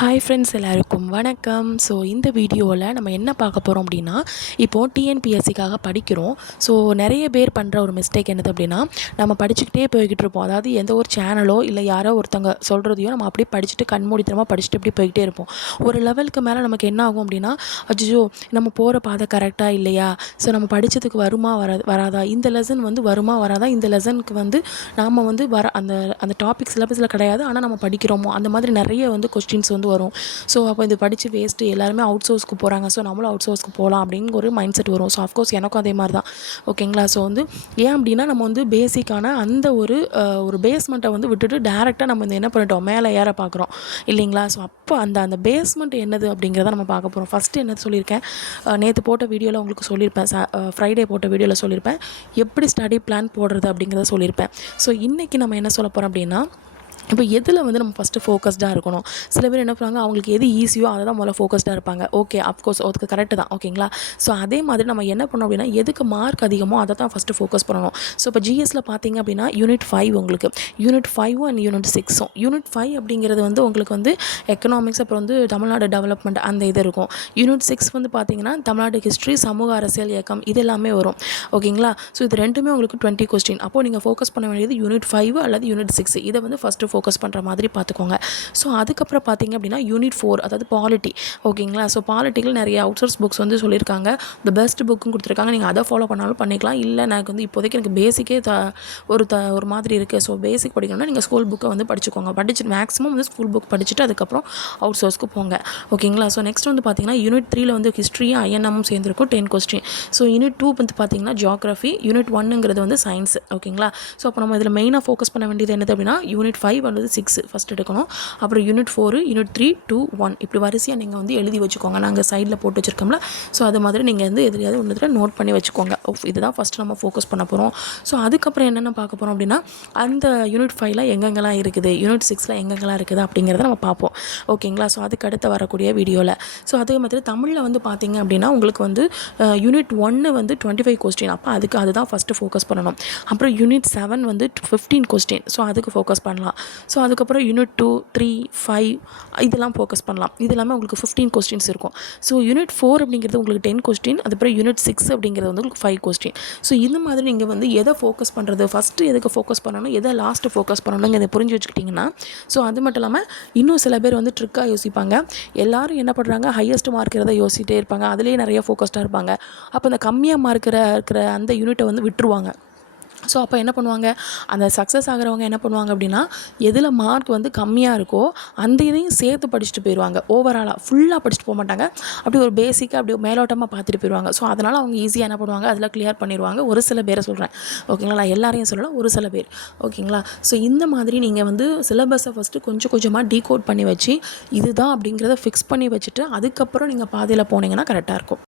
Hi friends, எல்லாருக்கும் வணக்கம். So இந்த வீடியோவில் நம்ம என்ன பார்க்க போகிறோம் அப்படின்னா, இப்போது டிஎன்பிஎஸ்சிக்காக படிக்கிறோம். ஸோ நிறைய பேர் பண்ணுற ஒரு மிஸ்டேக் என்னது அப்படின்னா, நம்ம படிச்சுக்கிட்டே போய்கிட்டு இருப்போம். அதாவது எந்த ஒரு சேனலோ இல்லை யாரோ ஒருத்தங்க சொல்கிறதையோ நம்ம அப்படியே படிச்சுட்டு கண்மூடித்தனமாக படிச்சுட்டு இப்படி போய்கிட்டே இருப்போம். ஒரு லெவலுக்கு மேலே நமக்கு என்ன ஆகும் அப்படின்னா, அச்சோ நம்ம போகிற பாதை கரெக்டாக இல்லையா, ஸோ நம்ம படித்ததுக்கு வருமா வராதா, இந்த லெசன் வந்து வருமா வராதா, இந்த லெசனுக்கு வந்து நாம் வந்து அந்த அந்த டாபிக் சிலபஸில் கிடையாது, ஆனால் நம்ம படிக்கிறோமோ, அந்த மாதிரி நிறைய வந்து கொஸ்டின்ஸ் வந்து வரும். ஸோ அப்போ இது படித்து வேஸ்ட்டு, எல்லாருமே அவுட் சோர்ஸ்க்கு போகிறாங்க, ஸோ நம்மளும் அவுட் சோர்ஸ்க்கு போகலாம் அப்படின்னு ஒரு மைண்ட் செட் வரும். ஸோ ஆஃப்கோர்ஸ் எனக்கும் அதே மாதிரி தான். ஓகேங்களா. ஸோ வந்து ஏன் அப்படின்னா, நம்ம வந்து பேசிக்கான அந்த ஒரு பேஸ்மெண்ட்டை வந்து விட்டுட்டு டேரெக்டாக நம்ம வந்து என்ன பண்ணிட்டோம், மேலே ஏற பார்க்குறோம் இல்லைங்களா. ஸோ அப்போ அந்த பேஸ்மெண்ட் என்னது அப்படிங்கிறத நம்ம பார்க்க போகிறோம். ஃபஸ்ட்டு என்ன சொல்லியிருக்கேன், நேற்று போட்ட வீடியோவில் உங்களுக்கு சொல்லியிருப்பேன், ஃப்ரைடே போட்ட வீடியோவில் சொல்லியிருப்பேன் எப்படி ஸ்டடி பிளான் போடுறது அப்படிங்கிறத சொல்லியிருப்பேன். ஸோ இன்றைக்கி நம்ம என்ன சொல்ல போகிறோம் அப்படின்னா, இப்போ எதில் வந்து நம்ம ஃபஸ்ட்டு ஃபோக்கஸ்டாக இருக்கணும். சில பேர் என்ன பண்ணுவாங்க, அவங்களுக்கு எது ஈஸியோ அதை தான் முதல்ல ஃபோக்கஸ்டாக இருப்பாங்க. ஓகே, அஃப்கோர்ஸ் அதுக்கு கரெக்டு தான். ஓகேங்களா. ஸோ அதே மாதிரி நம்ம என்ன பண்ணோம் அப்படின்னா, எதுக்கு மார்க் அதிகமோ அதை தான் ஃபஸ்ட்டு ஃபோக்கஸ் பண்ணணும். ஸோ இப்போ ஜிஎஸ்சில் பார்த்தீங்க அப்படின்னா யூனிட் 5 உங்களுக்கு யூனிட் 5 அண்ட் யூனிட் 6ம். யூனிட் 5 அப்படிங்கிறது வந்து உங்களுக்கு வந்து எக்கனாமிக்ஸ், அப்புறம் வந்து தமிழ்நாடு டெவலப்மெண்ட் அந்த இது இருக்கும். யூனிட் 6 வந்து பார்த்தீங்கன்னா தமிழ்நாடு ஹிஸ்ட்ரி, சமூக அரசியல் இயக்கம் இது எல்லாமே வரும். ஓகேங்களா. ஸோ இது ரெண்டுமே உங்களுக்கு 20 கொஸ்டின். அப்போது நீங்கள் ஃபோக்கஸ் பண்ண வேண்டியது யூனிட் 5 அல்லது யூனிட் 6. இதை வந்து ஃபஸ்ட்டு ஃபோக்கஸ் பண்ணுற மாதிரி பார்த்துக்கோங்க. ஸோ அதுக்கப்புறம் பார்த்தீங்க அப்படின்னா யூனிட் 4, அதாவது பாலிட்டி. ஓகேங்களா. ஸோ பாலிட்டியில் நிறைய அவுட் சோர்ஸ் புக்ஸ் வந்து சொல்லியிருக்காங்க, த பெஸ்ட் புக்கும் கொடுத்துருக்காங்க. நீங்கள் அதை ஃபாலோ பண்ணாலும் பண்ணிக்கலாம். இல்லை எனக்கு வந்து இப்போதைக்கு எனக்கு பேசிக்கே ஒரு மாதிரி இருக்குது, ஸோ பேசிக் படிக்கணும்னா நீங்கள் ஸ்கூல் புக்கை வந்து படிச்சுக்கோங்க. படிச்சுட்டு மேக்ஸிமம் வந்து ஸ்கூல் புக் படிச்சுட்டு அதுக்கப்புறம் அவுட் சோர்ஸ்க்கு போங்க. ஓகேங்களா. ஸோ நெக்ஸ்ட் வந்து பார்த்தீங்கன்னா யூனிட் 3ல் வந்து ஹிஸ்ட்ரியும் ஐஎன்எம்மும் சேர்ந்துருக்கும் 10 கொஸ்டின். ஸோ யூனிட் 2 வந்து பார்த்தீங்கன்னா ஜியாகிரஃபி, யூனிட் 1ங்கிறது வந்து சயின்ஸ். ஓகேங்களா. ஸோ அப்போ நம்ம இதில் மெயினாக ஃபோக்கஸ் பண்ண வேண்டியது என்னது அப்படின்னா, யூனிட் 5 அல்லது 6 ஃபஸ்ட் எடுக்கணும். அப்புறம் யூனிட் 4, யூனிட் 3, 2, 1 இப்படி வரிசையாக நீங்கள் வந்து எழுதி வச்சுக்கோங்க. நாங்கள் சைடில் போட்டு வச்சுருக்கோம்ல, ஸோ அது மாதிரி நீங்கள் வந்து எதுலையாவது ஒன்று நோட் பண்ணி வச்சுக்கோங்க. இதுதான் ஃபஸ்ட்டு நம்ம ஃபோக்கஸ் பண்ண போகிறோம். ஸோ அதுக்கப்புறம் என்னென்ன பார்க்க போகிறோம் அப்படின்னா, அந்த யூனிட் 5ல் எங்கெங்கெல்லாம் இருக்குது, யூனிட் 6ல் எங்கெங்கெல்லாம் இருக்குது அப்படிங்கிறத நம்ம பார்ப்போம். ஓகேங்களா. ஸோ அதுக்கு அடுத்து வரக்கூடிய வீடியோவில். ஸோ அதே மாதிரி தமிழில் வந்து பார்த்தீங்க அப்படின்னா உங்களுக்கு வந்து யூனிட் 1 வந்து 25 கொஸ்டின். அப்போ அதுதான் ஃபஸ்ட்டு ஃபோக்கஸ் பண்ணணும். அப்புறம் யூனிட் 7 வந்து 15 கொஸ்டின். ஸோ அதுக்கு ஃபோக்கஸ் பண்ணலாம். ஸோ அதுக்கப்புறம் யூனிட் 2, 3, 5 இதெல்லாம் ஃபோக்கஸ் பண்ணலாம். இது எல்லாமே உங்களுக்கு 15 கொஸ்டின்ஸ் இருக்கும். ஸோ யூனிட் 4 அப்படிங்கிறது உங்களுக்கு 10 கொஸ்டின். அதுக்கப்புறம் யூனிட் 6 அப்படிங்கிறது வந்து உங்களுக்கு 5 கொஸ்டின். ஸோ இந்த மாதிரி நீங்கள் வந்து எதை ஃபோக்கஸ் பண்ணுறது, ஃபஸ்ட்டு எதுக்கு ஃபோக்கஸ் பண்ணணும், எதை லாஸ்ட்டு ஃபோக்கஸ் பண்ணணுங்க, இதை புரிஞ்சு வச்சுக்கிட்டிங்கன்னா, ஸோ அது மட்டும் இல்லாமல் இன்னும் சில பேர் வந்து ட்ரிக்காக யோசிப்பாங்க. எல்லோரும் என்ன பண்ணுறாங்க, ஹையஸ்ட் மார்க் இருக்கிறத யோசிச்சிட்டே இருப்பாங்க, அதுலேயே நிறைய ஃபோக்கஸ்டாக இருப்பாங்க. அப்போ அந்த கம்மியாக மார்க் இருக்கிற அந்த யூனிட்டை வந்து விட்டுருவாங்க. ஸோ அப்போ என்ன பண்ணுவாங்க, அந்த சக்ஸஸ் ஆகிறவங்க என்ன பண்ணுவாங்க அப்படின்னா, எதில் மார்க் வந்து கம்மியாக இருக்கோ அந்த இதையும் சேர்த்து படிச்சுட்டு போயிடுவாங்க. ஓவராலாக ஃபுல்லாக படிச்சுட்டு போக மாட்டாங்க, அப்படி ஒரு பேசிக்காக அப்படி மேலோட்டமாக பார்த்துட்டு போயிடுவாங்க. ஸோ அதனால் அவங்க ஈஸியாக என்ன பண்ணுவாங்க, அதில் கிளியர் பண்ணிடுவாங்க. ஒரு சில பேரை சொல்கிறேன். ஓகேங்களா. நான் எல்லாரையும் சொல்லலாம், ஒரு சில பேர். ஓகேங்களா. ஸோ இந்த மாதிரி நீங்கள் வந்து சிலபஸை ஃபஸ்ட்டு கொஞ்சம் கொஞ்சமாக டீகோட் பண்ணி வச்சு இதுதான் அப்படிங்கிறத ஃபிக்ஸ் பண்ணி வச்சுட்டு அதுக்கப்புறம் நீங்கள் பாதையில் போனீங்கன்னா கரெக்டாக இருக்கும்.